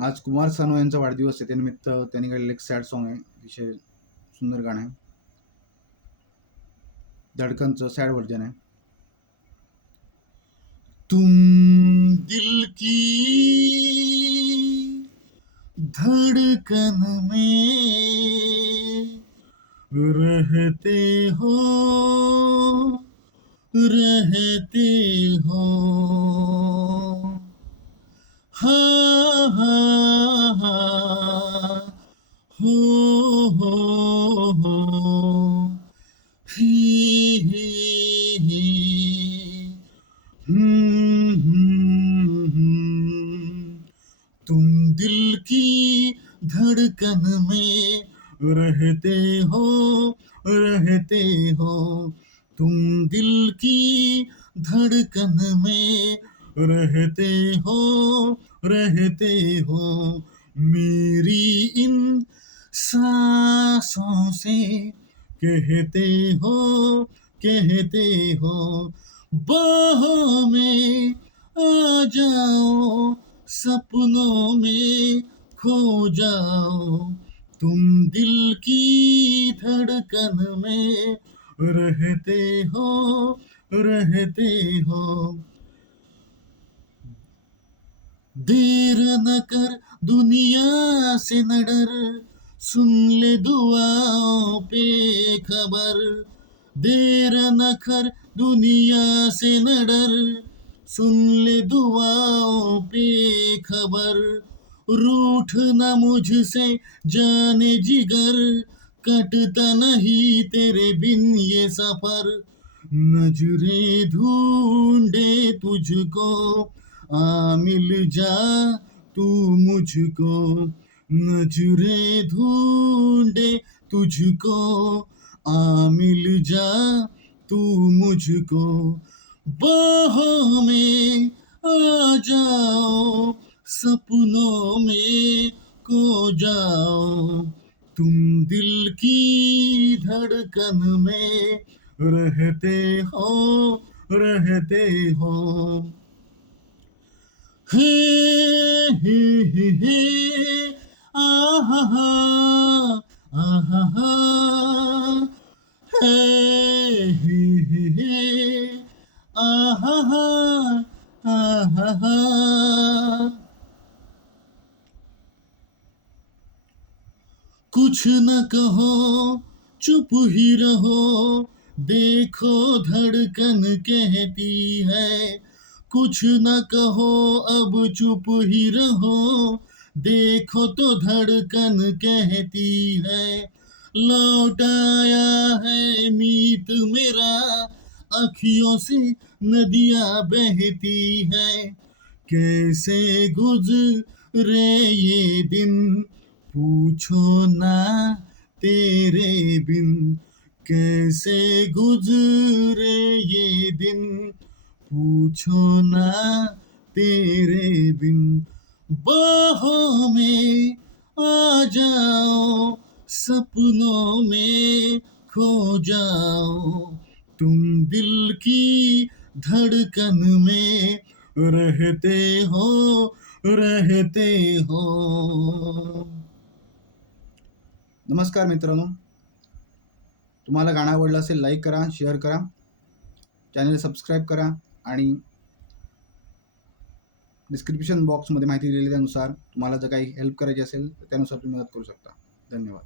आज कुमार सानू यांचा वाढदिवस आहे त्यानिमित्त त्यांनी गायलेलं एक सॅड सॉन्ग आहे अतिशय सुंदर गाणं आहे. धडकनचं सॅड व्हर्जन आहे. तुम दिल की धड़कन में रहते हो रहते हो हा। हा। हम्म, हम्म, हम्म। तुम दिल की धड़कन में रहते हो रहते हो। तुम दिल की धड़कन में रहते हो रहते हो। मेरी इन सांसों से कहते हो कहते हो, बाहों में आ जाओ, सपनों में खो जाओ। तुम दिल की धड़कन में रहते हो रहते हो। देर न कर दुनिया से न डर सुन ले दुआओं पे खबर। देर न कर दुनिया से न डर सुन ले दुआओं पे खबर। रूठ न मुझसे जाने जिगर। कटता नहीं तेरे बिन ये सफ़र। नजरे ढूंढे तुझको। आ मिल जा, तू मुझको नजरे ढूंढे, तुझको आ मिल जा, तू मुझको बाहों में आ जाओ, सपनों में को जाओ। तुम दिल की धड़कन में रहते हो रहते हो। आहा, हे हे हे हे। कुछ न कहो, चुप ही रहो, देखो धड़कन कहती है कुछ न कहो, अब चुप ही रहो। देखो तो धड़कन कहती है लौट आया है मीत मेरा। अखियों से नदियाँ बहती है, कैसे गुजरे ये दिन? पूछो ना तेरे बिन, कैसे गुजरे ये दिन? पूछो ना तेरे बिन। बाहों में आ जाओ, सपनों में खो जाओ। तुम दिल की धड़कन में रहते हो रहते हो। नमस्कार मित्रांनो। तुम्हाला गाणं आवडलं असेल लाईक करा शेअर करा. चॅनल सबस्क्राईब करा. आणि डिस्क्रिप्शन बॉक्समध्ये माहिती दिलेली त्यानुसार तुम्हाला जर काही हेल्प करायची असेल तर त्यानुसार तुम्ही मदत करू शकता. धन्यवाद.